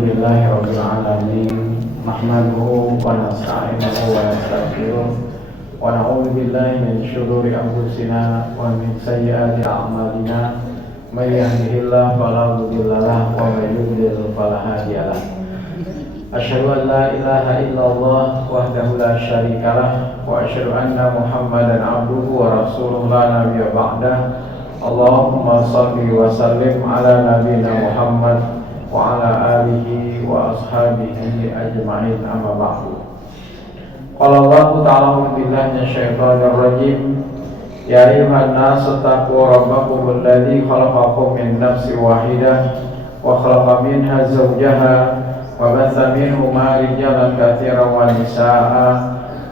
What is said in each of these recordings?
Alhamdulillahi Rabbil Alamin. Nahmaduhu wa nasta'inuhu wa nastaghfiruh wa na'udzu billahi min syururi anfusina wa min sayyiati a'malina. May yahdihillahu fala mudilla lahu wa may yudlil fala hadiya lahu. Asyhadu an la ilaha illallah wahdahu la syarika lah wa asyhadu anna Muhammadan abduhu wa rasuluhu la nabiyya ba'dah. Allahumma shalli wa sallim ala nabiyyina Muhammad wa ala alihi wa ashabihi ajma'in, amma ba'du. Qala Allah ta'ala billahi minasyaitonir rajim. Ya ayyuhan nasu taqu rabbakum alladzi khalaqakum min nafsin wahidah wa khalaqa minha zawjaha wa batha minhuma rijalan katsiran wa nisaa'a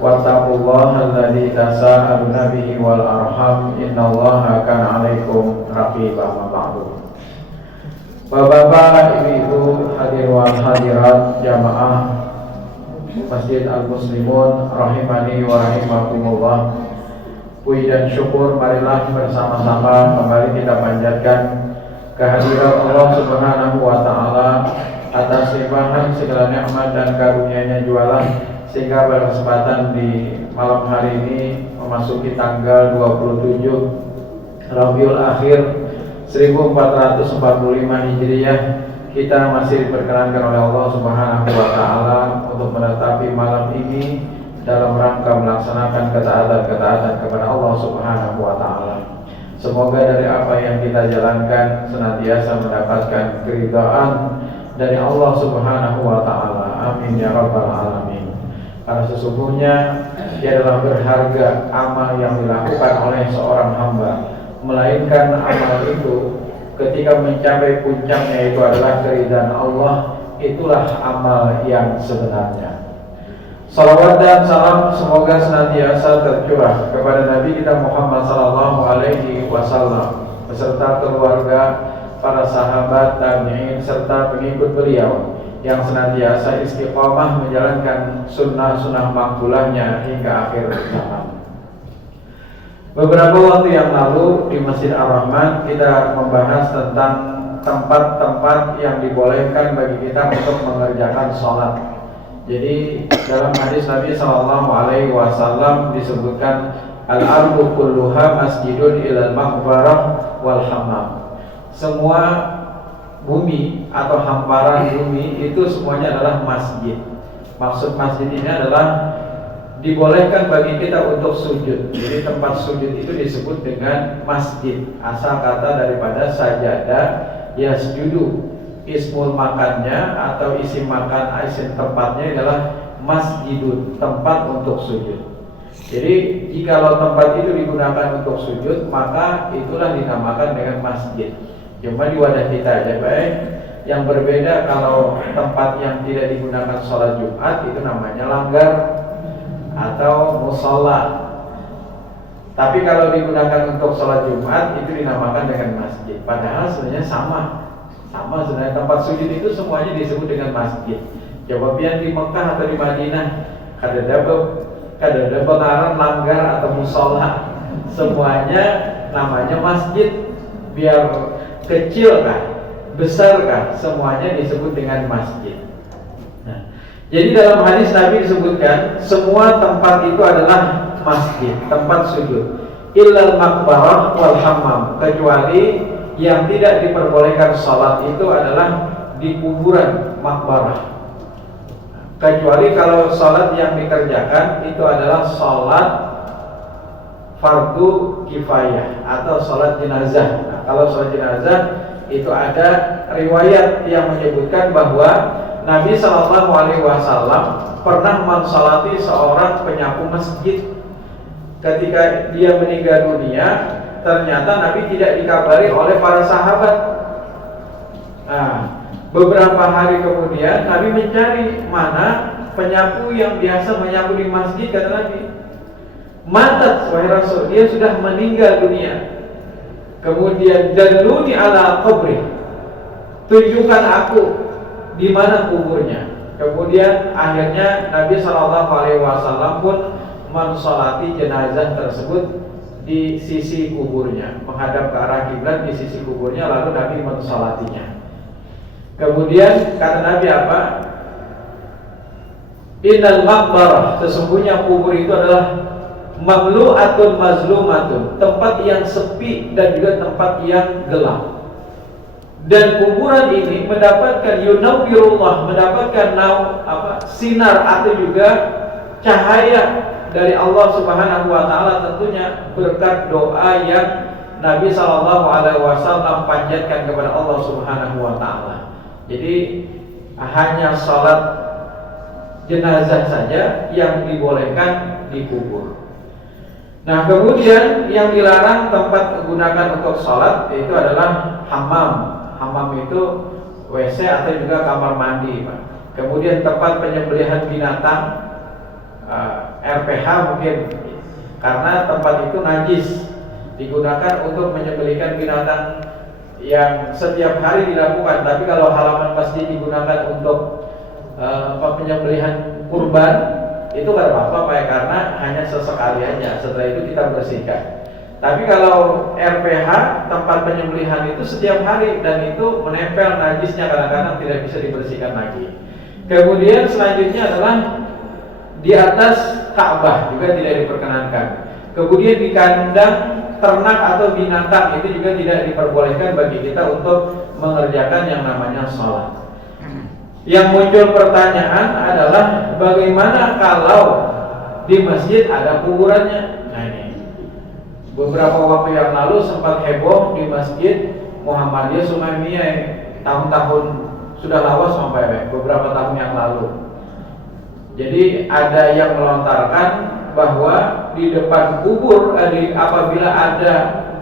wattaqullaha alladzi tasaaluna bihi wal arham innallaha kana 'alaikum raqiba. Ma ba'du. Bapak-bapak, ibu-ibu, hadirin hadirat jamaah Masjid Al-Muslimun rahimani wa rahimakumullah. Puji dan syukur marilah bersama-sama kembali kita panjatkan kehadiran Allah Subhanahu wa taala atas limpahan segala nikmat dan karunia-Nya jualan, sehingga pada kesempatan di malam hari ini memasuki tanggal 27 Rabiul Akhir 1445 Hijriah, kita masih diperkenankan oleh Allah Subhanahu wa taala untuk menetapi malam ini dalam rangka melaksanakan ketaatan-ketaatan kepada Allah Subhanahu wa taala. Semoga dari apa yang kita jalankan senantiasa mendapatkan keridhaan dari Allah Subhanahu wa taala. Amin ya rabbal alamin. Karena sesungguhnya ia adalah berharga amal yang dilakukan oleh seorang hamba, melainkan amal itu ketika mencapai puncaknya itu adalah keridhaan Allah, itulah amal yang sebenarnya. Salawat dan salam semoga senantiasa tercurah kepada Nabi kita Muhammad sallallahu alaihi wasallam beserta keluarga, para sahabat, tabi'in serta pengikut beliau yang senantiasa istiqomah menjalankan sunnah-sunnah makbulahnya hingga akhir zaman. Beberapa waktu yang lalu di Masjid Ar-Rahman kita membahas tentang tempat-tempat yang dibolehkan bagi kita untuk mengerjakan sholat. Jadi dalam hadis Nabi Sallallahu Alaihi Wasallam disebutkan al-ardu kulluha masjidun ilal maqbarah wal hammam. Semua bumi atau hamparan bumi itu semuanya adalah masjid. Maksud masjid ini adalah dibolehkan bagi kita untuk sujud. Jadi tempat sujud itu disebut dengan masjid. Asal kata daripada sajadah yasjudu. Ismul makannya atau isim tempatnya adalah masjidun, tempat untuk sujud. Jadi jikalau tempat itu digunakan untuk sujud, maka itulah dinamakan dengan masjid. Cuma di wadah kita aja baik. Yang berbeda kalau tempat yang tidak digunakan sholat Jumat itu namanya langgar atau musola. Tapi kalau digunakan untuk sholat Jumat itu dinamakan dengan masjid. Padahal sebenarnya sama sebenarnya tempat sujud itu semuanya disebut dengan masjid. Coba biar di Mekah atau di Madinah kada pengaran langgar atau musola, semuanya namanya masjid. Biar kecil kah, besar kah, semuanya disebut dengan masjid. Nah, jadi dalam hadis Nabi disebutkan semua tempat itu adalah masjid, tempat sujud. Illal maqbarah wal hammam, kecuali yang tidak diperbolehkan sholat itu adalah di kuburan makbarah. Kecuali kalau sholat yang dikerjakan itu adalah sholat fardu kifayah atau sholat jenazah. Nah, kalau sholat jenazah itu ada riwayat yang menyebutkan bahwa Nabi Sallallahu Alaihi Wasallam pernah mensolati seorang penyapu masjid. Ketika dia meninggal dunia, ternyata Nabi tidak dikabari oleh para sahabat. Nah, beberapa hari kemudian Nabi mencari mana penyapu yang biasa menyapu di masjid. Kata Nabi, matat wahai Rasul, dia sudah meninggal dunia. Kemudian dalluni ala qabri, tunjukkan aku di mana kuburnya. Kemudian akhirnya Nabi Shallallahu Alaihi Wasallam pun mensolati jenazah tersebut di sisi kuburnya, menghadap ke arah kiblat di sisi kuburnya, lalu Nabi mensolatinya. Kemudian kata Nabi apa? Innal maqbarah, sesungguhnya kubur itu adalah mamlu'atun mazlumatun, tempat yang sepi dan juga tempat yang gelap. Dan kuburan ini mendapatkan yunawwirullah, mendapatkan sinar atau juga cahaya dari Allah Subhanahu wa taala, tentunya berkat doa yang Nabi SAW panjatkan kepada Allah Subhanahu wa taala. Jadi hanya salat jenazah saja yang dibolehkan di kubur. Nah, kemudian yang dilarang tempat digunakan untuk sholat itu adalah hammam. Hammam itu WC atau juga kamar mandi, Pak. Kemudian tempat penyembelihan binatang, RPH mungkin, karena tempat itu najis, digunakan untuk menyembelihkan binatang yang setiap hari dilakukan. Tapi kalau halaman masjid digunakan untuk penyembelihan kurban, itu gak apa-apa Pak, karena hanya sesekali aja. Setelah itu kita bersihkan. Tapi kalau RPH, tempat penyembelihan itu setiap hari, dan itu menempel najisnya, kadang-kadang tidak bisa dibersihkan lagi. Kemudian selanjutnya adalah di atas Ka'bah juga tidak diperkenankan. Kemudian di kandang ternak atau binatang itu juga tidak diperbolehkan bagi kita untuk mengerjakan yang namanya sholat. Yang muncul pertanyaan adalah bagaimana kalau di masjid ada kuburannya? Nah ini, beberapa waktu yang lalu sempat heboh di masjid Muhammadiyah Sumaimiyah, tahun-tahun sudah lawas sampai beberapa tahun yang lalu. Jadi ada yang melontarkan bahwa di depan kubur, apabila ada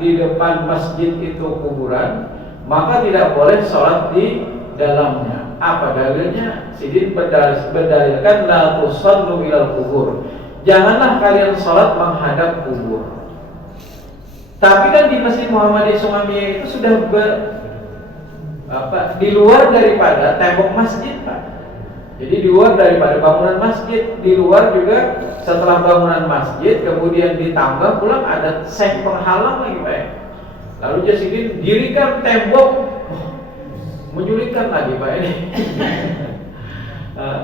di depan masjid itu kuburan, maka tidak boleh sholat di dalamnya. Apa dalilnya? Sidin berdalilkan la tusallu ilal kubur, janganlah kalian sholat menghadap kubur. Tapi kan di Masjid Muhammadiyah Sumaimiyah itu sudah di luar daripada tembok masjid, Pak. Jadi di luar daripada bangunan masjid, di luar juga setelah bangunan masjid kemudian ditambah pulang ada seng penghalang lagi, Pak. Lalu Jasidin dirikan tembok, menyulitkan lagi Pak ini.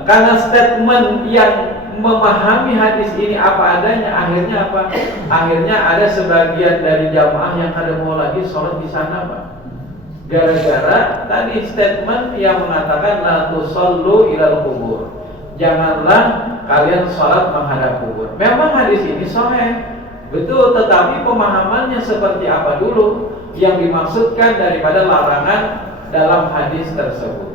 Karena statement yang memahami hadis ini apa adanya, akhirnya apa? Akhirnya ada sebagian dari jamaah yang kada mau lagi sholat di sana, Pak. Gara-gara tadi statement yang mengatakan la tusallu ilal kubur, janganlah kalian sholat menghadap kubur. Memang hadis ini sahih, betul, tetapi pemahamannya seperti apa dulu yang dimaksudkan daripada larangan dalam hadis tersebut.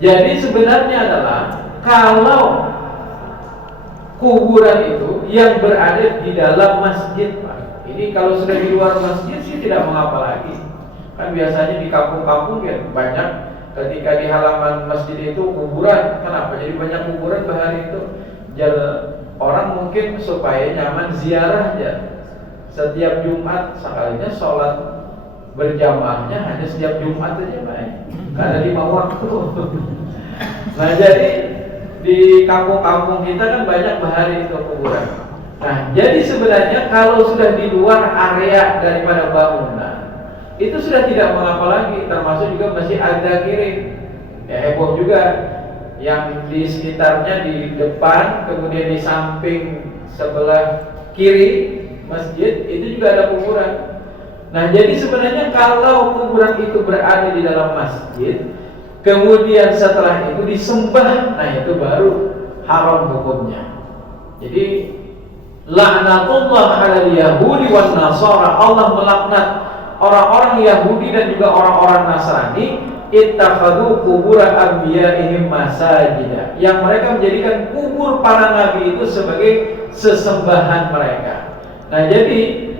Jadi sebenarnya adalah kalau kuburan itu yang berada di dalam masjid, Pak. Ini kalau sudah di luar masjid sih tidak mengapa lagi. Kan biasanya di kampung-kampung ya banyak ketika di halaman masjid itu kuburan. Kenapa? Jadi banyak kuburan bahari itu. Orang mungkin supaya nyaman ziarah ya. Setiap Jumat sekalinya sholat berjamaahnya hanya setiap Jumat aja, Pak. Karena 5 waktu. Nah jadi di kampung-kampung kita kan banyak bahari itu kuburan. Nah jadi sebenarnya kalau sudah di luar area daripada bangunan, itu sudah tidak mengapa lagi. Termasuk juga masih ada kiri, ya heboh juga yang di sekitarnya di depan, kemudian di samping sebelah kiri masjid itu juga ada kuburan. Nah jadi sebenarnya kalau kuburan itu berada di dalam masjid, kemudian setelah itu disembah, nah itu baru haram hukumnya. Jadi laknatullah 'alal yahudi wan nasara, Allah melaknat orang-orang Yahudi dan juga orang-orang Nasrani, ittakhadhu qubur anbiya'ihim masajida, yang mereka menjadikan kubur para nabi itu sebagai sesembahan mereka. Nah jadi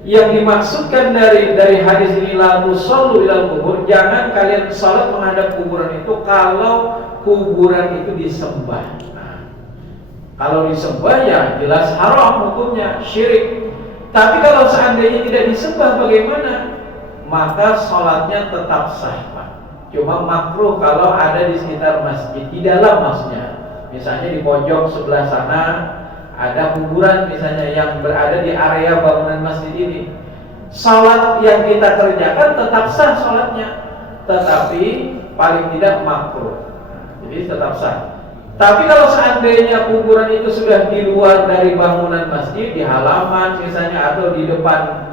yang dimaksudkan dari hadis ini la tusallu ilal kubur, jangan kalian salat menghadap kuburan itu kalau kuburan itu disembah. Nah, kalau disembah ya jelas haram hukumnya, syirik. Tapi kalau seandainya tidak disembah bagaimana? Maka sholatnya tetap sah, Pak. Cuma makruh kalau ada di sekitar masjid, di dalam maksudnya. Misalnya di pojok sebelah sana ada kuburan misalnya yang berada di area bangunan masjid ini. Sholat yang kita kerjakan tetap sah sholatnya. tetapi paling tidak makruh. Jadi tetap sah. Tapi kalau seandainya kuburan itu sudah di luar dari bangunan masjid, di halaman misalnya atau di depan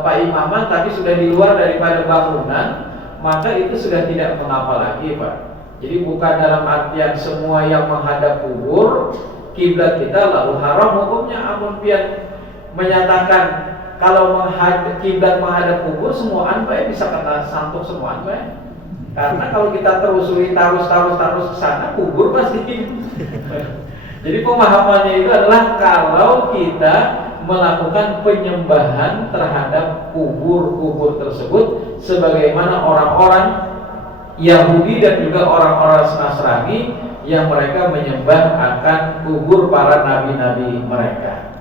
Pak Imaman, tapi sudah di luar daripada bangunan, maka itu sudah tidak mengapa lagi, Pak. Jadi bukan dalam artian semua yang menghadap kubur kiblat kita lalu haram hukumnya. Amun pian menyatakan kalau kiblat menghadap kubur semuaan baik bisa kata santuk semuaan baik. Karena kalau kita terusuri tarus ke sana, kubur pasti. Jadi pemahamannya itu adalah kalau kita melakukan penyembahan terhadap kubur-kubur tersebut, sebagaimana orang-orang Yahudi dan juga orang-orang Nasrani yang mereka menyembah akan kubur para nabi-nabi mereka.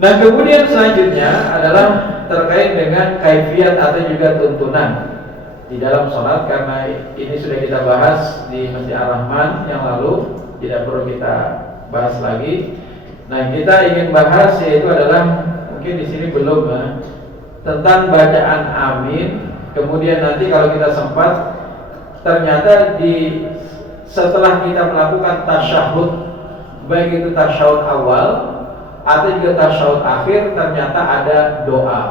Nah, kemudian selanjutnya adalah terkait dengan kaifiat atau juga tuntunan di dalam sholat, karena ini sudah kita bahas di Masjid Ar-Rahman yang lalu, tidak perlu kita bahas lagi. Nah, kita ingin bahas yaitu adalah mungkin di sini belum tentang bacaan amin. Kemudian nanti kalau kita sempat, ternyata setelah kita melakukan tasyahud, baik itu tasyahud awal atau juga tasyahud akhir, ternyata ada doa.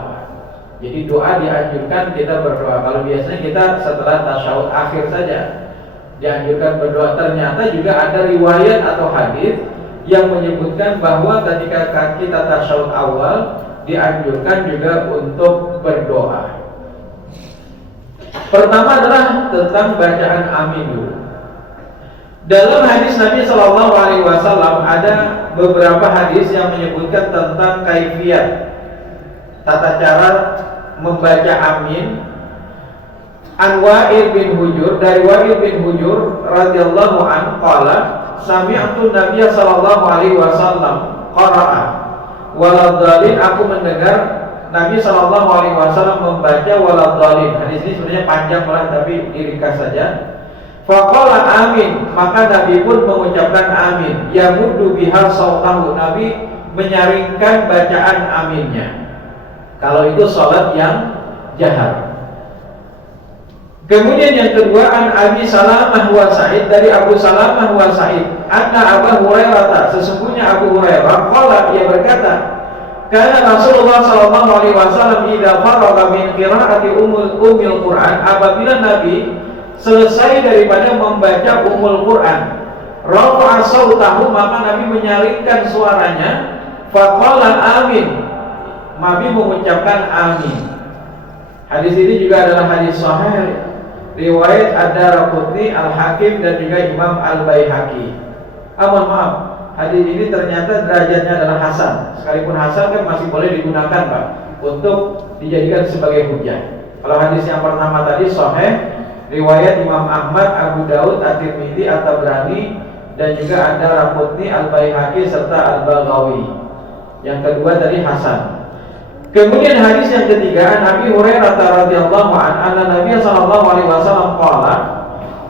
Jadi doa dianjurkan kita berdoa. Kalau biasanya kita setelah tasyahud akhir saja dianjurkan berdoa. Ternyata juga ada riwayat atau hadis yang menyebutkan bahwa ketika kita tasyahud awal dianjurkan juga untuk berdoa. Pertama adalah tentang bacaan amin dulu. Dalam hadis Nabi SAW ada beberapa hadis yang menyebutkan tentang kaifiat, tata cara membaca amin. An Wa'il bin Hujur, dari Wa'il bin Hujur radhiyallahu anhu qala sami'tu Nabiy sallallahu alaihi wasallam qara'a waladhdallin, aku mendengar Nabi sallallahu alaihi wasallam membaca waladhdallin. Hadis ini sebenarnya panjang malah, tapi diringkas saja. Faqala amin, maka Nabi pun mengucapkan amin. Yamuddu biha sautahu, Nabi menyaringkan bacaan aminnya kalau itu salat yang jahar. Kemudian yang kedua, an Abi Salamah wa Sa'id, dari Abu Salamah wa Sa'id, anna Abu Hurairah, sesungguhnya Abu Hurairah qala, ia berkata, kana Rasulullah sallallahu alaihi wasallam idza faragha min qiraati ummil Quran, apabila Nabi selesai daripada membaca Ummul Quran, rafa'a sautahu, maka Nabi menyaringkan suaranya, faqala amin, Nabi mengucapkan amin. Hadis ini juga adalah hadis sahih riwayat Ad-Daraqutni, Al-Hakim dan juga Imam Al-Baihaqi. Mohon maaf, hadis ini ternyata derajatnya adalah hasan. Sekalipun hasan kan masih boleh digunakan, Pak, untuk dijadikan sebagai hujjah. Kalau hadis yang pertama tadi sahih riwayat Imam Ahmad, Abu Daud, At-Tirmidzi, At-Tabrani dan juga Ad-Daraqutni, Al-Baihaqi serta Al-Baghawi. Yang kedua tadi hasan. Kemudian hadis yang ketiga, Nabi Hurairah radhiyallahu anhu, anna Nabi sallallahu alaihi wasallam qala,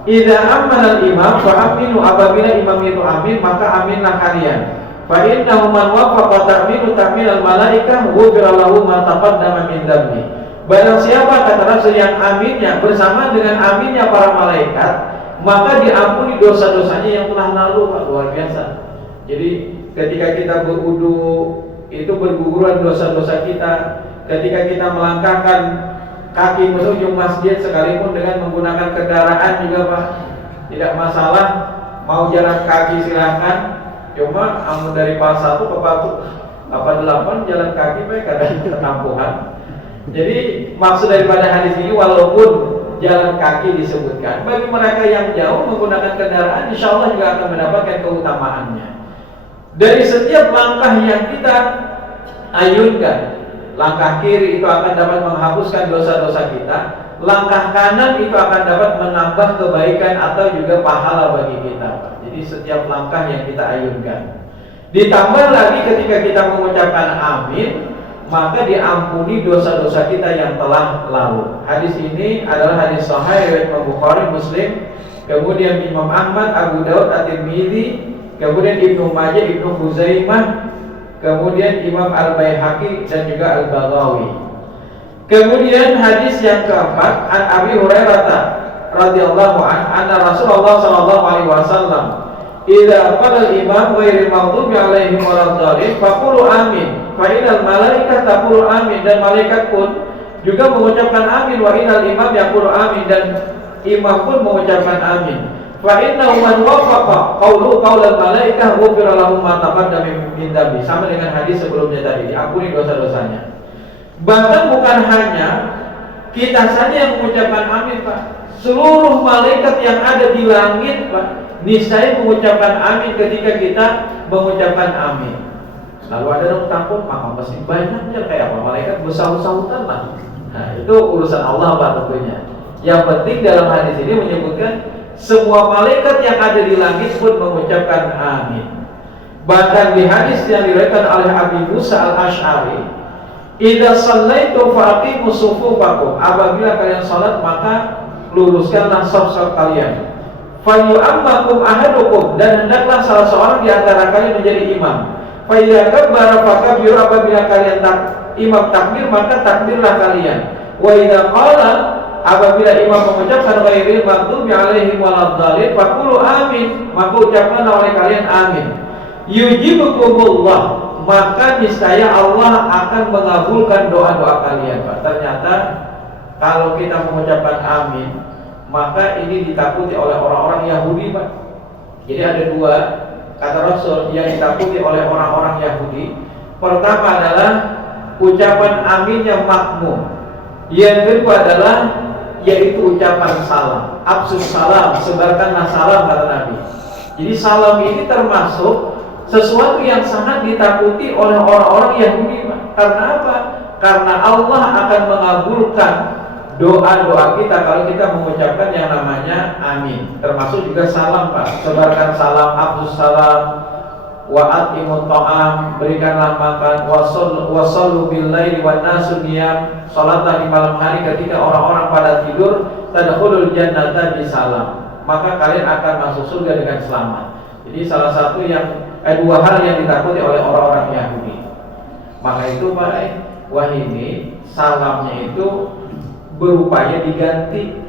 idza amana al-imam fa aminu, apabila imam itu amin maka aminlah kalian. Fa innahu man wafaqa ta'minu ta'min al-malaikah ghufira lahu ma taqaddama min dhanbi. Barang siapa, kata Rasul, yang aminnya bersama dengan aminnya para malaikat, maka diampuni dosa-dosanya yang telah lalu, Pak. Luar biasa. Jadi ketika kita berwudu itu berguguran dosa-dosa kita. Ketika kita melangkahkan kaki menuju masjid sekalipun dengan menggunakan kendaraan juga, Pak, tidak masalah. Mau jalan kaki silahkan. Cuma amun dari Pas 1 ke Pas 8 jalan kaki baik ada ketampuhan. Jadi maksud daripada hadis ini, walaupun jalan kaki disebutkan, bagi mereka yang jauh menggunakan kendaraan, insya Allah juga akan mendapatkan keutamaannya. Dari setiap langkah yang kita ayunkan, langkah kiri itu akan dapat menghapuskan dosa-dosa kita, langkah kanan itu akan dapat menambah kebaikan atau juga pahala bagi kita. Jadi setiap langkah yang kita ayunkan, ditambah lagi ketika kita mengucapkan amin, maka diampuni dosa-dosa kita yang telah lalu. Hadis ini adalah hadis sahih riwayat Bukhari, Muslim, kemudian Imam Ahmad, Abu Daud, At-Tirmidzi, kemudian Ibnu Majah, Ibnu Khuzaimah, kemudian Imam Al-Baihaqi dan juga Al-Baghawi. Kemudian hadis yang keempat, an Abi Hurairah radhiyallahu anna Rasulullah sallallahu alaihi wasallam idza qala al-imam ghairil maghdubi alaihim waladdallin faqulu amin fa innal malaikata taqulu amin, dan malaikat pun juga mengucapkan amin, wa innal imam yaqulu amin, dan imam pun mengucapkan amin. Fa innahu man wafaqa qawlu qaulal malaikah ghufira lahu ma taqaddama min dhanbi, sama dengan hadis sebelumnya tadi, diampuni dosa-dosanya. Bahkan bukan hanya kita saja yang mengucapkan amin, Pak. Seluruh malaikat yang ada di langit, Pak, niscaya mengucapkan amin ketika kita mengucapkan amin. Lalu ada yang takut, maka pasti banyaknya kayak apa? Malaikat bersaut-sautan lah. Nah, itu urusan Allah, Pak, tentunya. Yang penting dalam hadis ini menyebutkan semua malaikat yang ada di langit pun mengucapkan amin. Bahkan di hadis yang diriwayatkan oleh Abi Musa al-Asy'ari, idza shallaitu faqimu sufufakum, apabila kalian salat maka luruskanlah shaf-shaf kalian. Fa yu'ammakum ahadukum, dan hendaklah salah seorang di antara kalian menjadi imam. Fa idza kabbara fakabbiru, apabila kalian imam takbir maka takbirlah kalian. Wa idza qala, apabila imam mengucapkan ghairil maghdubi alaihim waladdallin faqulu amin, maka ucapkanlah oleh kalian amin. Yujibukumullah, maka niscaya Allah akan mengabulkan doa-doa kalian, Pak. Ternyata kalau kita mengucapkan amin, maka ini ditakuti oleh orang-orang Yahudi, Pak. Jadi ada dua, kata Rasul, yang ditakuti oleh orang-orang Yahudi. Pertama adalah ucapan aminnya makmum. Yang kedua adalah yaitu ucapan salam. Absus salam, sebarkanlah salam, kata Nabi. Jadi salam ini termasuk sesuatu yang sangat ditakuti oleh orang-orang Yahudi, Pak. Karena apa? Karena Allah akan mengabulkan doa-doa kita kalau kita mengucapkan yang namanya amin. Termasuk juga salam, Pak. Sebarkan salam, abdus salam, wa'atimut ta'am, berikanlah makan, wasallu billaili wan nasu niyam, salatlah di malam hari ketika orang-orang pada tidur, tadkhulul jannata bisalam, maka kalian akan masuk surga dengan selamat. Jadi salah satu yang dua hal yang ditakuti oleh orang-orang Yahudi. Maka itu, Pak, wah ini salamnya itu berupaya diganti,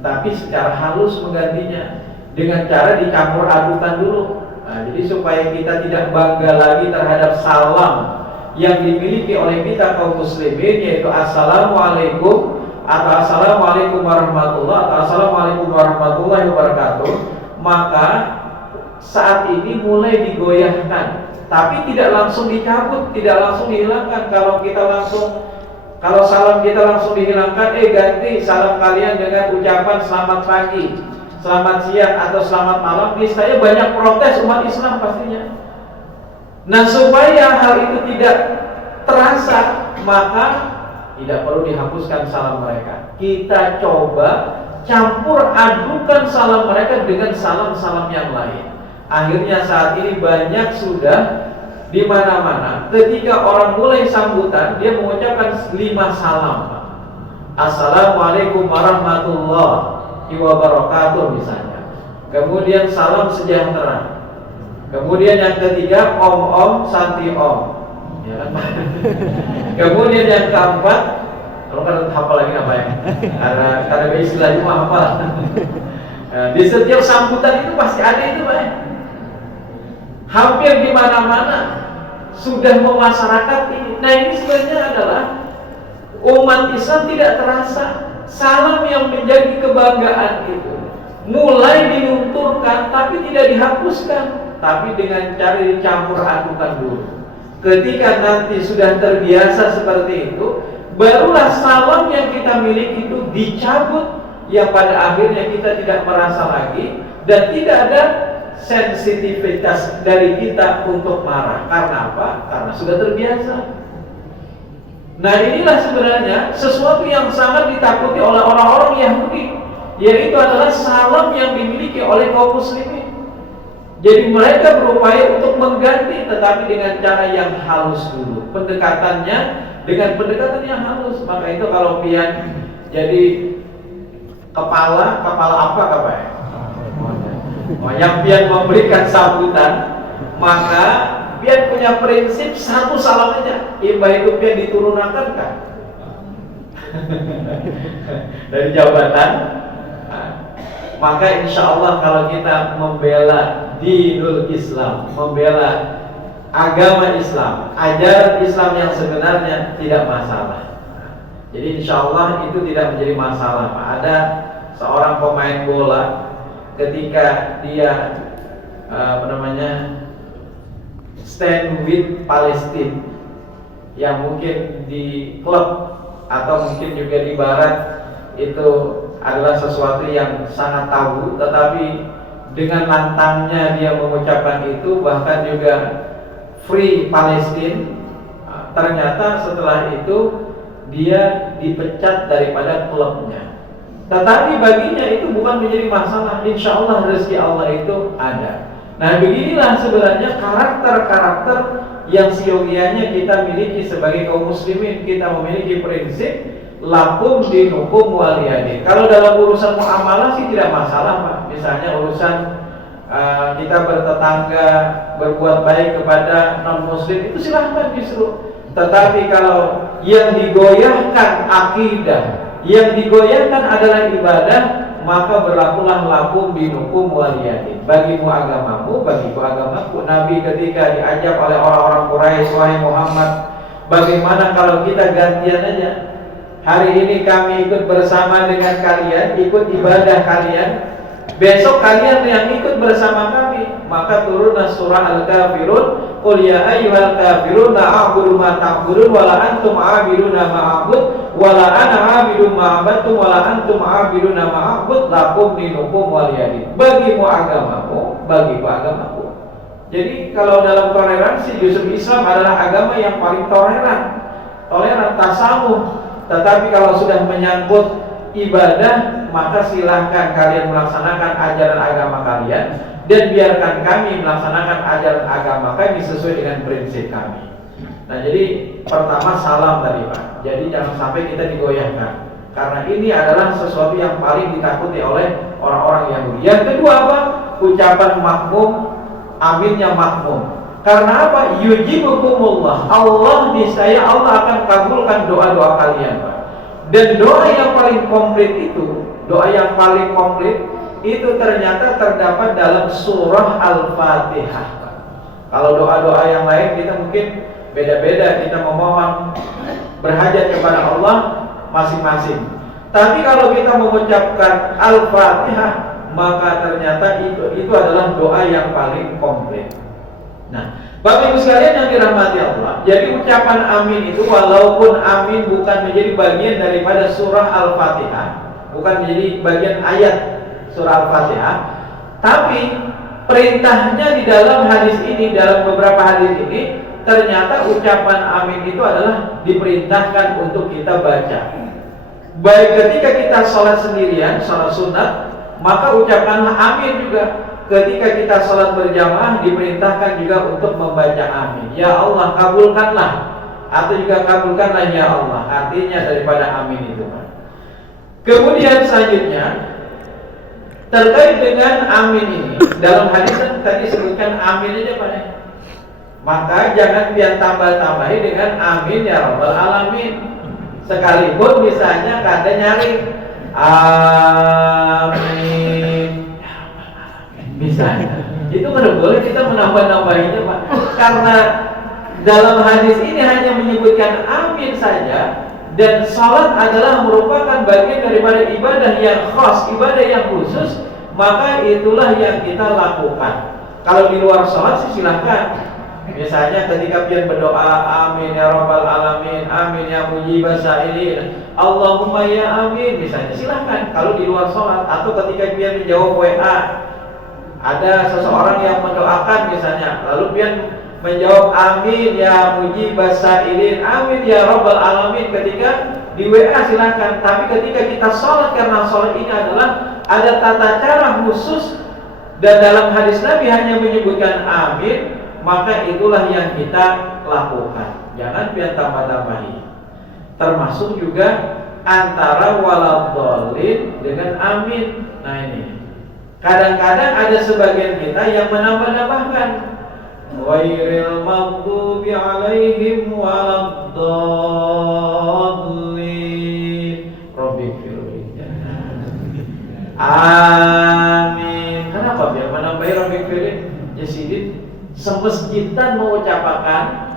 tapi secara halus menggantinya dengan cara dicampur adukan dulu. Nah, jadi supaya kita tidak bangga lagi terhadap salam yang dimiliki oleh kita kaum muslimin, yaitu assalamualaikum atau assalamualaikum warahmatullahi atau assalamualaikum warahmatullahi wabarakatuh, maka saat ini mulai digoyahkan, tapi tidak langsung dicabut, tidak langsung dihilangkan. Kalau salam kita langsung dihilangkan, ganti salam kalian dengan ucapan selamat pagi, selamat siang, atau selamat malam, niscaya banyak protes umat Islam pastinya. Nah, supaya hal itu tidak terasa, maka tidak perlu dihapuskan salam mereka. Kita coba campur adukan salam mereka dengan salam-salam yang lain. Akhirnya saat ini banyak sudah di mana-mana ketika orang mulai sambutan dia mengucapkan 5 salam. Assalamualaikum warahmatullahi wabarakatuh misalnya. Kemudian salam sejahtera. Kemudian yang ketiga om santi om. Ya kan? Kemudian yang keempat, kalau kan hafal lagi apa ya? Karena istilahnya mah hafal. Di setiap sambutan itu pasti ada itu, Pak. Hampir di mana-mana sudah memasyarakat ini. Nah, ini sebenarnya adalah umat Islam tidak terasa salam yang menjadi kebanggaan itu mulai dilunturkan, tapi tidak dihapuskan, tapi dengan cara dicampur adukan dulu. Ketika nanti sudah terbiasa seperti itu, barulah salam yang kita miliki itu dicabut, yang pada akhirnya kita tidak merasa lagi dan tidak ada sensitivitas dari kita untuk marah. Karena apa? Karena sudah terbiasa. Nah, inilah sebenarnya sesuatu yang sangat ditakuti oleh orang-orang Yahudi, yaitu adalah salam yang dimiliki oleh kaum muslimin. Jadi mereka berupaya untuk mengganti, tetapi dengan cara yang halus dulu. Pendekatannya dengan pendekatan yang halus. Maka itu kalau pian jadi kepala apa kabarnya? Yang pian memberikan sambutan, maka pian punya prinsip satu salam aja. Imbah itu pian diturunkan kan? dari jabatan. Nah, maka insya Allah kalau kita membela dinul Islam, membela agama Islam, ajaran Islam yang sebenarnya, tidak masalah. Jadi insya Allah itu tidak menjadi masalah. Ada seorang pemain bola ketika dia stand with Palestine, yang mungkin di klub atau mungkin juga di barat itu adalah sesuatu yang sangat tabu, tetapi dengan lantangnya dia mengucapkan itu, bahkan juga Free Palestine, ternyata setelah itu dia dipecat daripada klubnya. Tetapi baginya itu bukan menjadi masalah. Insya Allah rezeki Allah itu ada. Nah, beginilah sebenarnya karakter-karakter yang siogianya kita miliki sebagai kaum muslimin. Kita memiliki prinsip lakum dinukum waliyadin. Kalau dalam urusan muamalah sih tidak masalah, Pak. Misalnya urusan kita bertetangga, berbuat baik kepada non muslim, itu silahkan justru. Tetapi kalau yang digoyahkan akidah, yang digoyahkan adalah ibadah, maka berlakulah lakum dinukum waliyadin. Bagimu agamamu, bagiku agamaku. Nabi ketika diajak oleh orang-orang Quraisy, wahai Muhammad, bagaimana kalau kita gantian aja? Hari ini kami ikut bersama dengan kalian, ikut ibadah kalian. Besok kalian yang ikut bersama kami. Maka turunlah surah Al-Kafirun. Qul ya ayyuhal kafirun la a'budu ma ta'budun wa la antum 'abiduna ma a'bud wa la ana 'abidun ma 'abadtum wa la antum 'abiduna ma a'bud lakum dinukum waliyadin. Bagimu agamamu, bagiku agamaku. Jadi kalau dalam toleransi, justru Islam adalah agama yang paling toleran, tasamuh. Tetapi kalau sudah menyangkut ibadah, maka silahkan kalian melaksanakan ajaran agama kalian, dan biarkan kami melaksanakan ajaran agama kami sesuai dengan prinsip kami. Nah, jadi pertama salam tadi, Pak. Jadi jangan sampai kita digoyahkan, karena ini adalah sesuatu yang paling ditakuti oleh orang-orang Yahudi. Yang kedua apa? Ucapan makmum, aminnya makmum. Karena apa? Yujibukumullah. Allah niscaya Allah akan kabulkan doa-doa kalian, Pak. Dan doa yang paling komplit itu ternyata terdapat dalam surah Al-Fatihah. Kalau doa-doa yang lain kita mungkin beda-beda, kita memohon berhajat kepada Allah masing-masing. Tapi kalau kita mengucapkan Al-Fatihah, maka ternyata itu adalah doa yang paling komplit. Nah, Bapak Ibu sekalian yang dirahmati Allah, jadi ucapan amin itu walaupun amin bukan menjadi bagian daripada surah Al-Fatihah, bukan menjadi bagian ayat surah Al-Fatihah, tapi perintahnya di dalam hadis ini, dalam beberapa hadis ini, ternyata ucapan amin itu adalah diperintahkan untuk kita baca. Baik ketika kita sholat sendirian, sholat sunat, maka ucapanlah amin juga. Ketika kita sholat berjamaah, diperintahkan juga untuk membaca amin. Ya Allah kabulkanlah, atau juga kabulkanlah ya Allah. Artinya daripada amin itu, Pak. Kemudian selanjutnya terkait dengan amin ini, dalam hadis tadi sebutkan amin aja, Pak. Maka jangan biar tambah-tambahi dengan amin ya Rabbal Alamin. Sekalipun misalnya kada nyari amin, misalnya itu tidak boleh kita menambah-nambahinya, Pak. Karena dalam hadis ini hanya menyebutkan amin saja, dan salat adalah merupakan bagian daripada ibadah yang khas, ibadah yang khusus, maka itulah yang kita lakukan. Kalau di luar salat sih silahkan. Misalnya ketika pian berdoa amin ya Rabbal Alamin, amin ya mujibas sa'ilin, Allahumma ya amin, misalnya silahkan. Kalau di luar salat, atau ketika pian menjawab WA, ada seseorang yang mendoakan misalnya, lalu pian menjawab amin ya mujibas sa'ilin, amin ya Rabbal Alamin ketika di WA silahkan. Tapi ketika kita sholat, karena sholat ini adalah ada tata cara khusus, dan dalam hadis Nabi hanya menyebutkan amin, maka itulah yang kita lakukan. Jangan pian tambah-tambahi. Termasuk juga antara waladhdallin dengan amin. Nah ini kadang-kadang ada sebagian kita yang menambah-nambahkan ghairil maghdubi alaihim waladdallin. Amin. Kenapa? Biar menambahi Rabiul Fi'il. Yasidin semestitan mengucapkan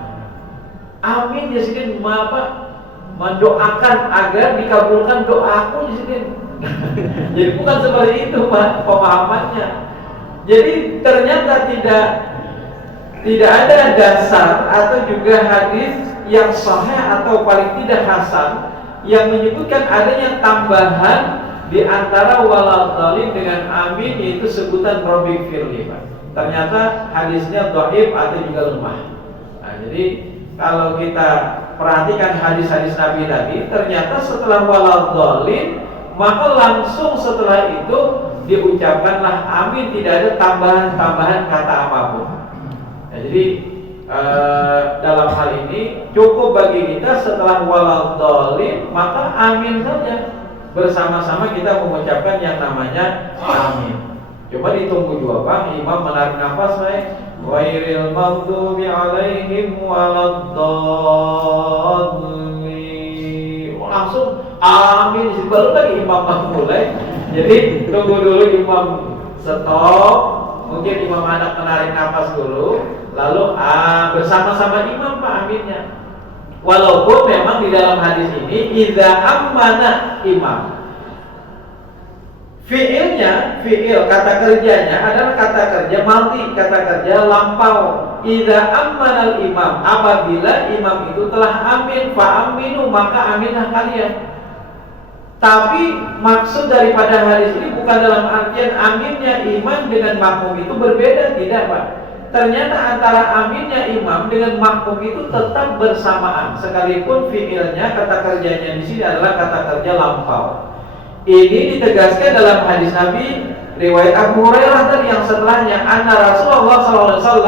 amin Yasidin mendoakan agar dikabulkan doaku Yasidin. Jadi bukan seperti itu Pak pemahamannya. Jadi ternyata tidak ada dasar atau juga hadis yang sahih atau paling tidak hasan yang menyebutkan adanya tambahan di antara waladhdallin dengan amin, yaitu sebutan Rabbi firli. Ternyata hadisnya dhaif atau juga lemah. Nah, jadi kalau kita perhatikan hadis-hadis Nabi tadi, ternyata setelah waladhdallin maka langsung setelah itu diucapkanlah amin, tidak ada tambahan kata apapun. Nah, jadi dalam hal ini cukup bagi kita setelah waladhdallin maka amin saja, bersama-sama kita mengucapkan yang namanya amin. Coba ditunggu juga Bang, imam menarik nafas naik, ghairil maghdubi alaihim waladdallin, langsung amin, baru lagi imam mulai. Jadi tunggu dulu imam stop, mungkin imam anak menarik nafas dulu, lalu bersama-sama imam Pak aminnya. Walaupun memang di dalam hadis ini idza ammana imam, fi'il kata kerjanya adalah kata kerja maldi, kata kerja lampau. Idza ammanal imam, apabila imam itu telah amin, fa aminu, maka aminlah kalian. Tapi maksud daripada hadis ini bukan dalam artian aminnya imam dengan makmum itu berbeda, tidak Pak. Ternyata antara aminnya imam dengan makmum itu tetap bersamaan, sekalipun fi'ilnya, kata kerjanya di sini adalah kata kerja lampau. Ini ditegaskan dalam hadis Nabi riwayat Abu Hurairah tadi yang setelahnya, anna Rasulullah SAW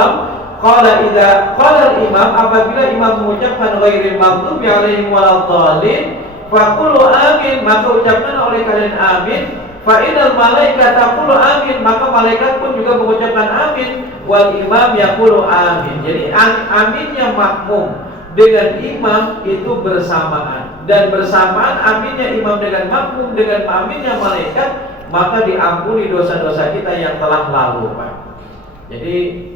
qala idza qala al-imam, apabila imam mengucapkan ghairil maghdubi alaihim waladdallin faqulu amin, maka ucapkan oleh kalian amin. Fa innal malaikata taqulu amin, maka malaikat pun juga mengucapkan amin. Wal imam yaqulu amin. Jadi aminnya makmum dengan imam itu bersamaan, dan bersamaan aminnya imam dengan makmum dengan aminnya malaikat, maka diampuni dosa-dosa kita yang telah lalu Pak. Jadi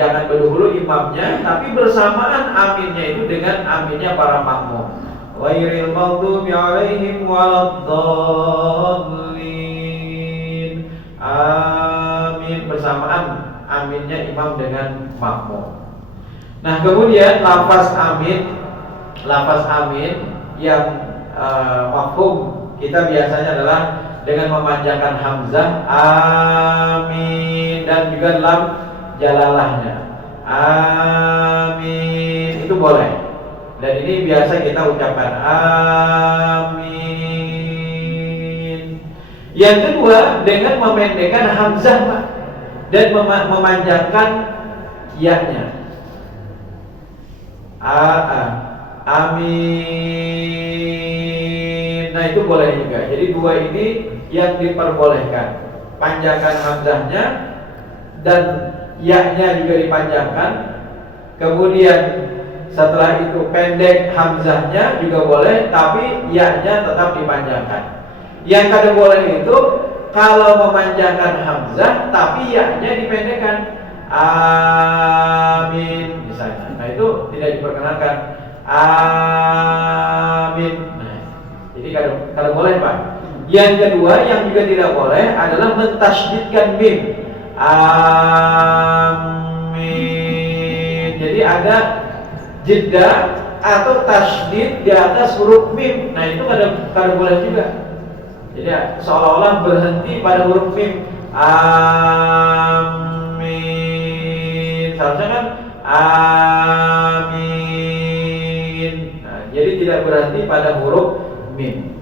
jangan berdahulu imamnya, tapi bersamaan aminnya itu dengan aminnya para makmum. Ghairil maghdubi alaihim waladdallin. Amin, bersamaan aminnya imam dengan makmum. Nah, kemudian lafaz amin yang mafhum kita biasanya adalah dengan memanjangkan hamzah amin, dan juga lam jalalahnya amin, itu boleh. Dan ini biasa kita ucapkan amin. Yang kedua dengan memendekkan hamzah Pak, dan memanjangkan ya-nya. Amin. Nah, itu boleh juga. Jadi dua ini yang diperbolehkan. Panjangkan hamzahnya dan ya-nya juga dipanjangkan. Kemudian setelah itu pendek hamzahnya juga boleh, tapi ya-nya tetap dipanjangkan. Yang kada boleh itu kalau memanjangkan hamzah tapi ya-nya dipendekkan. Amin misalnya. Nah, itu tidak diperkenankan. Amin. Nah, jadi kada boleh Pak. Yang kedua yang juga tidak boleh adalah mentasydidkan mim. Amin. Jadi ada jeda atau tasydid di atas huruf mim. Nah, itu kada boleh juga. Jadi seolah-olah berhenti pada huruf mim. Amin. Seharusnya kan amin. Nah, jadi tidak berhenti pada huruf mim.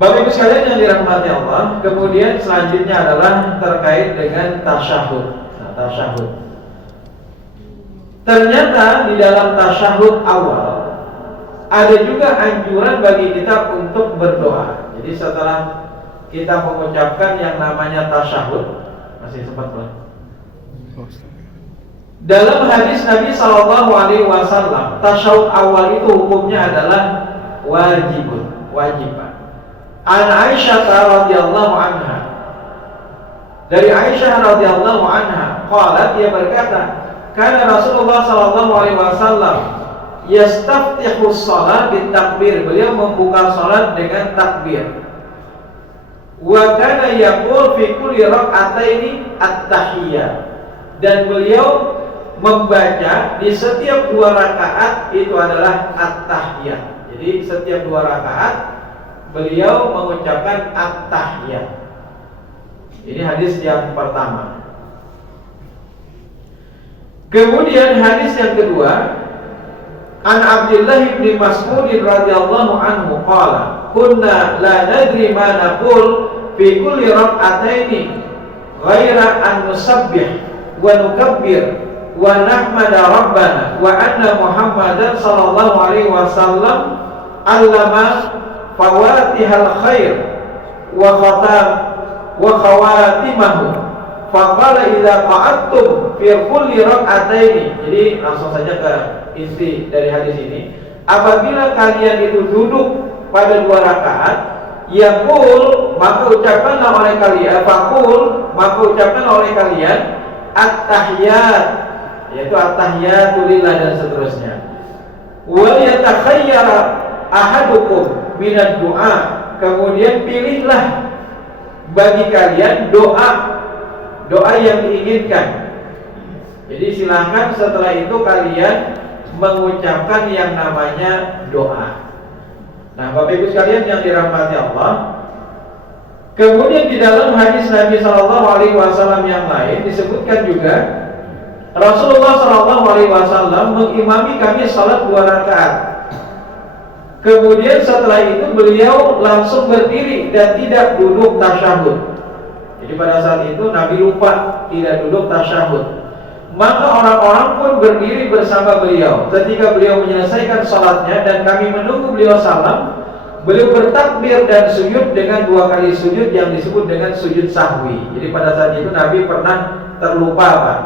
Bapak Ibu sekalian yang dirahmati Allah, kemudian selanjutnya adalah terkait dengan tasyahud. Nah, tasyahud. Ternyata di dalam tasyahud awal ada juga anjuran bagi kita untuk berdoa. Jadi setelah kita mengucapkan yang namanya tasyahud, masih sempat Pak? Dalam hadis Nabi SAW, tasyahud awal itu hukumnya adalah wajib Pak. An Aisyah radhiyallahu anha, dari Aisyah radhiyallahu anha, qalat, dia berkata, kana Rasulullah sallallahu alaihi wasallam yastaftihu shalah bitakbir, beliau membuka salat dengan takbir. Wa kana yaqul fi kulli rak'ataini at-tahiyyah, dan beliau membaca di setiap 2 rakaat itu adalah at-tahiyyah. Jadi setiap 2 rakaat beliau mengucapkan at-tahiyyah. Ini hadis yang pertama. Kemudian hadis yang kedua, an Abdullah bin Mas'ud radhiyallahu anhu qala, kunna la nadri ma naqul fi kulli rak'ataini ghaira an nusabbih wa nukabbir wa nahmada rabbana wa anna Muhammadan sallallahu alaihi wasallam allama fawatihal khair wa khawatimahu faqala idza qa'adtum fi kulli rak'ataini. Jadi langsung saja ke inti dari hadis ini. Apabila kalian itu duduk pada 2 rakaat, yaqul, maka ucapkanlah oleh kalian, faqul, maka ucapkanlah oleh kalian at-tahiyyat, yaitu at-tahiyyatu lillah dan seterusnya. Wa yatakhayyara ahadukum minad du'a, kemudian pilihlah bagi kalian doa yang diinginkan. Jadi silahkan setelah itu kalian mengucapkan yang namanya doa. Nah, Bapak Ibu sekalian yang dirahmati Allah, kemudian di dalam hadis Nabi Shallallahu Alaihi Wasallam yang lain disebutkan juga Rasulullah Shallallahu Alaihi Wasallam mengimami kami salat 2 rakaat. Kemudian setelah itu beliau langsung berdiri dan tidak duduk tasyahud. Jadi pada saat itu Nabi lupa tidak duduk tasyahud. Maka orang-orang pun berdiri bersama beliau. Ketika beliau menyelesaikan salatnya dan kami menunggu beliau salam, beliau bertakbir dan sujud dengan 2 kali sujud yang disebut dengan sujud sahwi. Jadi pada saat itu Nabi pernah terlupa, Pak.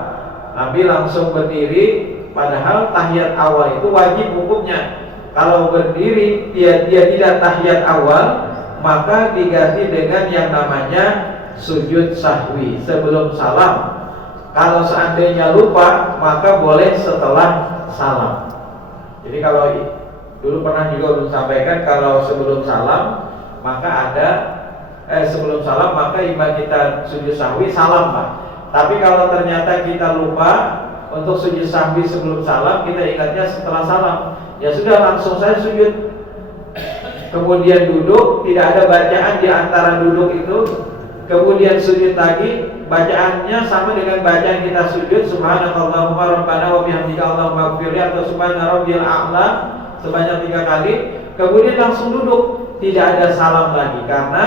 Nabi langsung berdiri, padahal tahiyat awal itu wajib hukumnya. Kalau berdiri dia tidak tahiyat awal, maka diganti dengan yang namanya sujud sahwi sebelum salam. Kalau seandainya lupa, maka boleh setelah salam. Jadi kalau dulu pernah juga belum sampaikan, kalau sebelum salam maka sebelum salam maka imam kita sujud sahwi salam, Pak. Tapi kalau ternyata kita lupa untuk sujud sahwi sebelum salam, kita ingatnya setelah salam, ya sudah langsung saya sujud. Kemudian duduk, tidak ada bacaan di antara duduk itu. Kemudian sujud lagi, bacaannya sama dengan bacaan kita sujud, subhanakallahumma rabbana wa bihamdika allahumma ighfirli, atau subhana rabbiyal a'la sebanyak 3 kali. Kemudian langsung duduk, tidak ada salam lagi karena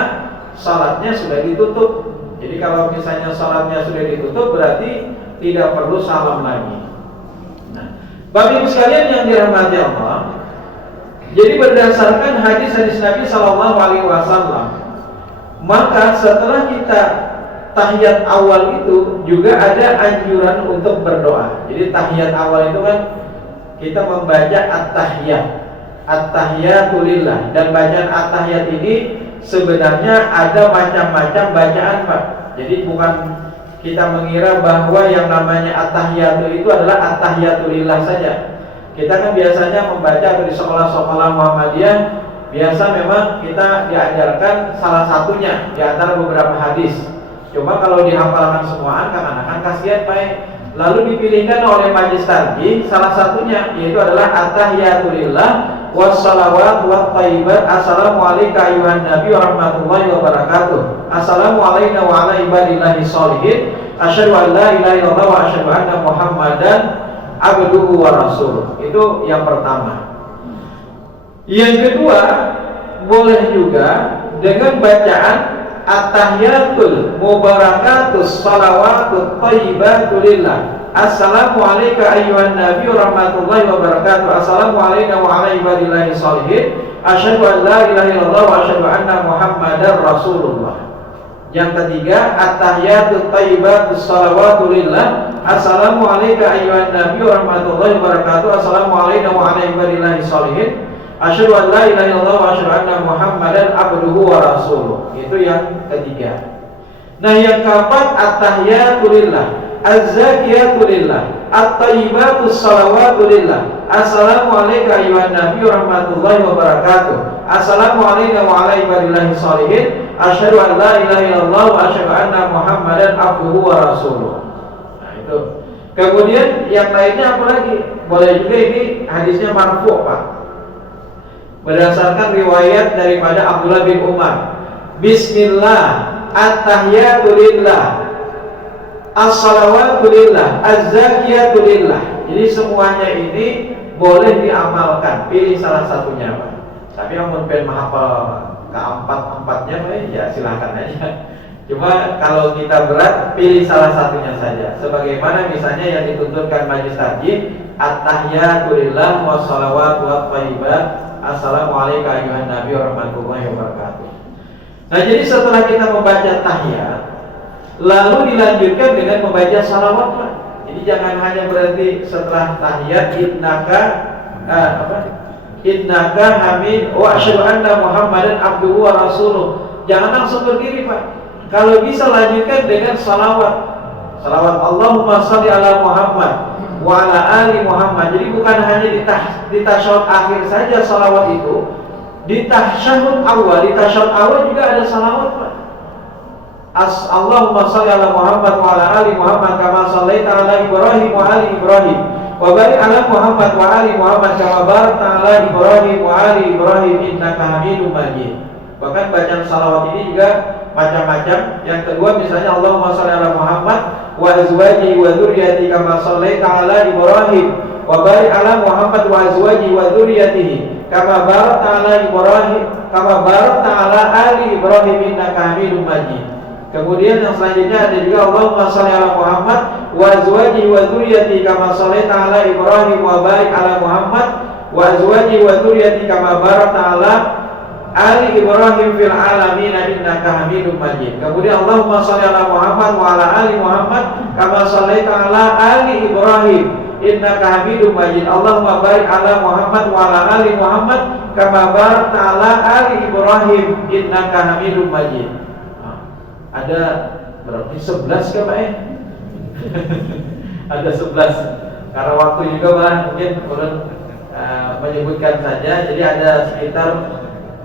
salatnya sudah ditutup. Jadi kalau misalnya salatnya sudah ditutup, berarti tidak perlu salam lagi. Nah, Bapak Ibu sekalian yang dirahmati Allah, jadi berdasarkan hadis-hadis Nabi Sallallahu Alaihi Wasallam, maka setelah kita tahiyat awal itu juga ada anjuran untuk berdoa. Jadi tahiyat awal itu kan kita membaca at-tahiyat, at-tahiyatu lillah, dan bacaan at-tahiyat ini sebenarnya ada macam-macam bacaan, Pak. Jadi bukan kita mengira bahwa yang namanya at-tahiyatu itu adalah at-tahiyatu lillah saja. Kita kan biasanya membaca atau di sekolah-sekolah Muhammadiyah biasa memang kita diajarkan salah satunya di antara beberapa hadis. Cuma kalau dihafalkan semuaan kan kasihan, Pak. Lalu dipilihkan oleh majelis tarjih salah satunya, yaitu adalah at-tahiyatu lillah wassalawat wa thayyibat. Assalamu alayka ayyuhan nabi wa rahmatullahi wa barakatuh. Assalamu alayna wa ala ibadillahi sholihin. Asyhadu an la ilaha illallah wa asyhadu anna Muhammadan abduhu wa rasuluh. Itu yang pertama. Yang kedua, boleh juga dengan bacaan at-tahiyatul mubarakatus salawatut thayyibatu lillah. Assalamu alayka ayyuhan nabi wa rahmatullahi wa barakatuh. Assalamu alayna wa ala ibadillahi sholihin. Asyhadu an la ilaha illallah wa asyhadu anna Muhammadar rasulullah. Yang ketiga, at-tahiyatut thayyibatus salawatu lillah. Assalamu alayka ayyuhan nabi wa rahmatullahi wa barakatuh. Assalamu alayna wa ala ibadillahi sholihin. Asyhadu an la ilaha illallah wa asyhadu anna Muhammadan abduhu wa rasuluh. Itu yang ketiga. Nah, yang keempat, at-tahiyatu lillah, az-zakiyatu lillah, at-thayyibatus salawatu lillah. Assalamu alayka ayyuhan nabiyyu rahmatullahi wa barakatuh. Assalamu alayna wa ala ibadillahi sholihin. Asyhadu an la ilaha illallah wa asyhadu anna Muhammadan abduhu wa rasuluh. Nah, itu. Kemudian yang lainnya apa lagi? Boleh juga ini hadisnya marfu', Pak. Berdasarkan riwayat daripada Abdullah bin Umar. Bismillah, at-tahiyatu lillah, as-salawatu lillah, az-zakiyatu lillah. Jadi semuanya ini boleh diamalkan. Pilih salah satunya, Pak. Tapi yang mungkin menghafal keempat-empatnya, ya silahkan aja. Cuma kalau kita berat, pilih salah satunya saja. Sebagaimana misalnya yang dituntunkan majelis takjid, at-tahiyatu lillah wa salawatu wa thayyibat. Assalamualaikum ayuhan nabi warahmatullahi wabarakatuh. Nah, jadi setelah kita membaca tahiyat, lalu dilanjutkan dengan membaca salawat. Jadi jangan hanya berhenti setelah tahiyat innaka hamid wa asyhadu anna Muhammadan abduhu wa rasuluh. Jangan langsung berdiri, Pak. Kalau bisa lanjutkan dengan salawat. Salawat Allahumma shalli ala Muhammad wa ala ali Muhammad. Jadi bukan hanya di tasyahud akhir saja salawat itu, di tasyahud awal juga ada salawat, Pak. Allahumma shalli ala Muhammad wa ala ali Muhammad kama shallaita ala Ibrahim wa ali Ibrahim wa barik ala Muhammad wa ali Muhammad kama barakta ala Ibrahim wa ali Ibrahim innaka Hamidum Majid. Bahkan bacaan salawat ini juga macam-macam. Yang kedua misalnya Allahumma shalli ala Muhammad wa azwajihi wa dzurriyyatihi kama shallaita ala Ibrahim wa barik ala Muhammad wa azwajihi wa dzurriyyatihi kama barakta ala Ibrahim kama barakta ala ali Ibrahim innaka Hamidum Majid. Kemudian yang selanjutnya ada juga Allahumma shalli ala Muhammad wa azwajihi wa dzurriyyatihi kama shallaita ala Ibrahim wa barik ala Muhammad wa azwajihi wa dzurriyyatihi kama barakta ala ali Ibrahim fil alamin innaka Hamidum Majid. Kemudian Allahumma shalli ala Muhammad wa ala ali Muhammad kama shallaita ala ali Ibrahim innaka Hamidum Majid. Allahumma barik ala Muhammad wa ala ali Muhammad kama barakta ala ali Ibrahim innaka Hamidum Majid. Ada berarti 11 kan, Pak? Ada 11. Karena waktu juga, Pak, mungkin belum menyebutkan saja. Jadi ada sekitar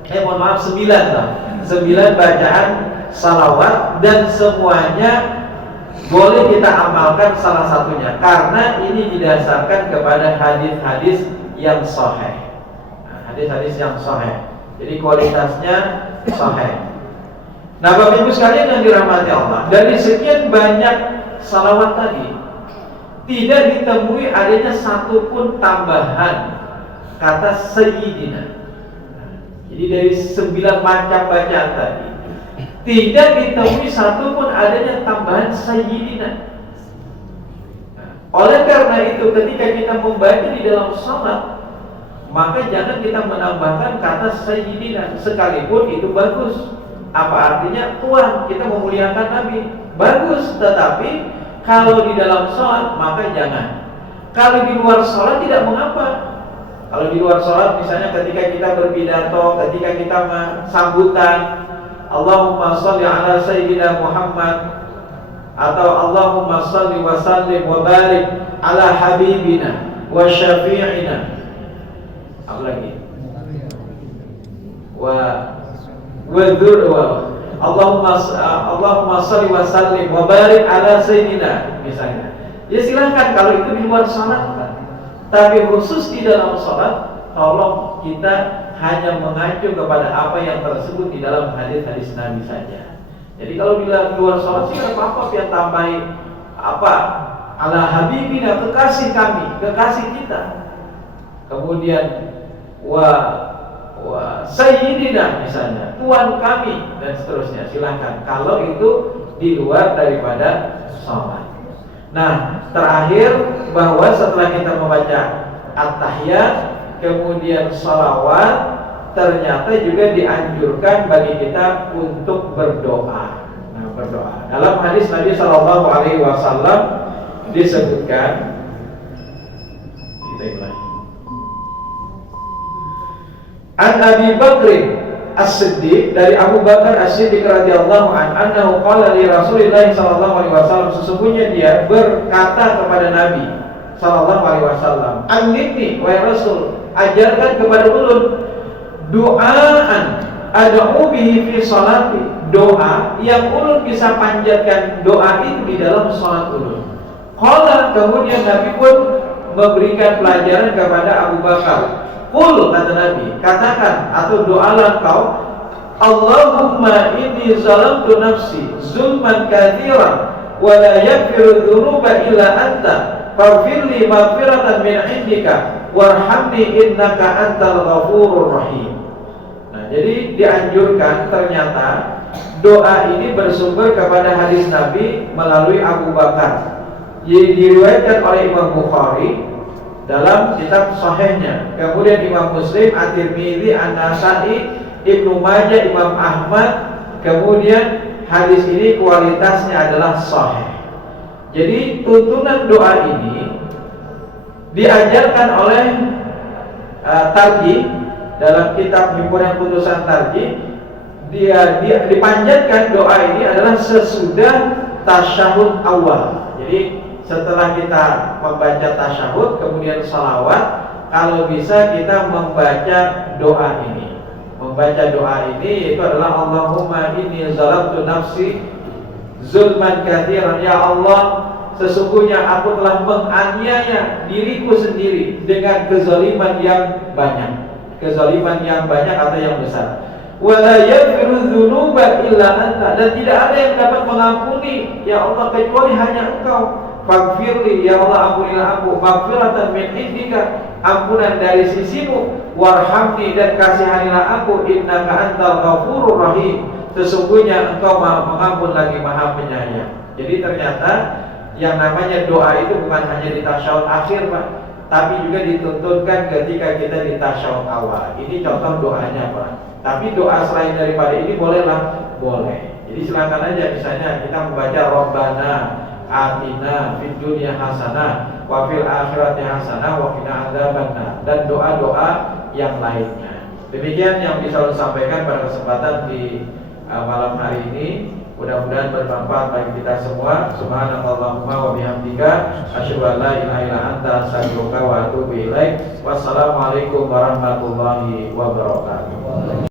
9 lah. 9 bacaan salawat dan semuanya boleh kita amalkan salah satunya karena ini didasarkan kepada hadis-hadis yang sahih. Hadis-hadis yang sahih. Jadi kualitasnya sahih. Nah, Bapak Ibu sekalian yang dirahmati Allah, dari sekian banyak salawat tadi tidak ditemui adanya satupun tambahan kata sayyidina. Jadi dari 9 macam bacaan tadi tidak ditemui satupun adanya tambahan sayyidina. Oleh karena itu ketika kita membaca di dalam salat, maka jangan kita menambahkan kata sayyidina, sekalipun itu bagus. Apa artinya? Tuhan, kita memuliakan Nabi, bagus. Tetapi kalau di dalam sholat maka jangan. Kalau di luar sholat tidak mengapa. Kalau di luar sholat misalnya ketika kita berpidato, ketika kita sambutan, Allahumma sholli ala sayyidina Muhammad, atau Allahumma sholli wa sallim wa barik ala habibina wa syafi'ina. Apa lagi? Allahumma sholli wa sallim wa barik ala sayyidina misalnya. Ya silahkan kalau itu di luar salat. Tapi khusus di dalam salat, tolong kita hanya mengacu kepada apa yang tersebut di dalam hadis-hadis Nabi saja. Jadi kalau di luar salat sih enggak apa-apa yang tambahi apa? Ala habibina, kekasih kami, kekasih kita. Kemudian sayyidina misalnya, tuan kami, dan seterusnya. Silahkan kalau itu di luar daripada sholat. Nah, terakhir bahwa setelah kita membaca at-tahiyat kemudian sholawat, ternyata juga dianjurkan bagi kita untuk berdoa. Nah, berdoa. Dalam hadis Nabi Shallallahu Alaihi Wasallam disebutkan, An Abi Bakr As-Siddiq, dari Abu Bakar As-Siddiq radhiyallahu anhu qala li Rasulillah sallallahu alaihi wasallam, sesungguhnya dia berkata kepada Nabi sallallahu alaihi wasallam, "Anni wa Rasul, ajarkan kepada ulun doaan ad'u bihi fi salati, doa yang ulun bisa panjatkan doa itu di dalam salat ulun." Qala, kemudian Nabi pun memberikan pelajaran kepada Abu Bakar. Qul, kata Nabi, katakan atau doalah kau, Allahumma inni zalamtu nafsi zulman katsiran wa la yaghfiru dzunuba illa anta faghfirli maghfiratan min indika warhamni innaka antal ghafurur rahim. Nah, jadi dianjurkan, ternyata doa ini bersumber kepada hadis Nabi melalui Abu Bakar, yang diriwayatkan oleh Imam Bukhari dalam kitab sahihnya, kemudian Imam Muslim, At-Tirmidzi, An-Nasa'i, Ibnu Majah, Imam Ahmad. Kemudian hadis ini kualitasnya adalah sahih. Jadi tuntunan doa ini diajarkan oleh Tarjih dalam kitab himpunan putusan Tarjih. Dia dipanjatkan doa ini adalah sesudah tasyahud awal. Jadi setelah kita membaca tasyahud, kemudian salawat, kalau bisa kita membaca doa ini. Membaca doa ini yaitu adalah Allahumma inni zalamtu nafsi zulman katsiran, ya Allah, sesungguhnya aku telah menganiaya diriku sendiri dengan kezaliman yang banyak. Kezaliman yang banyak atau yang besar. Wa la yaghfiru dzunuba illa anta, dan tidak ada yang dapat mengampuni ya Allah kecuali hanya Engkau. Faghfirli, ya Allah ampunilah aku, maghfiratan min indika, ampunan dari sisimu, warhamni, dan kasihanilah aku, innaka antal ghafurur rahim, sesungguhnya Engkau Maha Pengampun lagi Maha Penyayang. Jadi ternyata yang namanya doa itu bukan hanya di tasyahud akhir, Pak, tapi juga dituntunkan ketika kita di tasyahud awal. Ini contoh doanya, Pak. Tapi doa selain daripada ini bolehlah, boleh. Jadi silakan aja, misalnya kita membaca Rabbana atina fid dunya hasanah wa fil akhirati hasanah wa qina adzabannar, dan doa-doa yang lainnya. Demikian yang bisa saya sampaikan pada kesempatan di malam hari ini. Mudah-mudahan bermanfaat bagi kita semua. Subhanallahumma wa bihamdika asyhadu an la ilaha illa anta astaghfiruka wa atubu ilaik. Wassalamualaikum warahmatullahi wabarakatuh.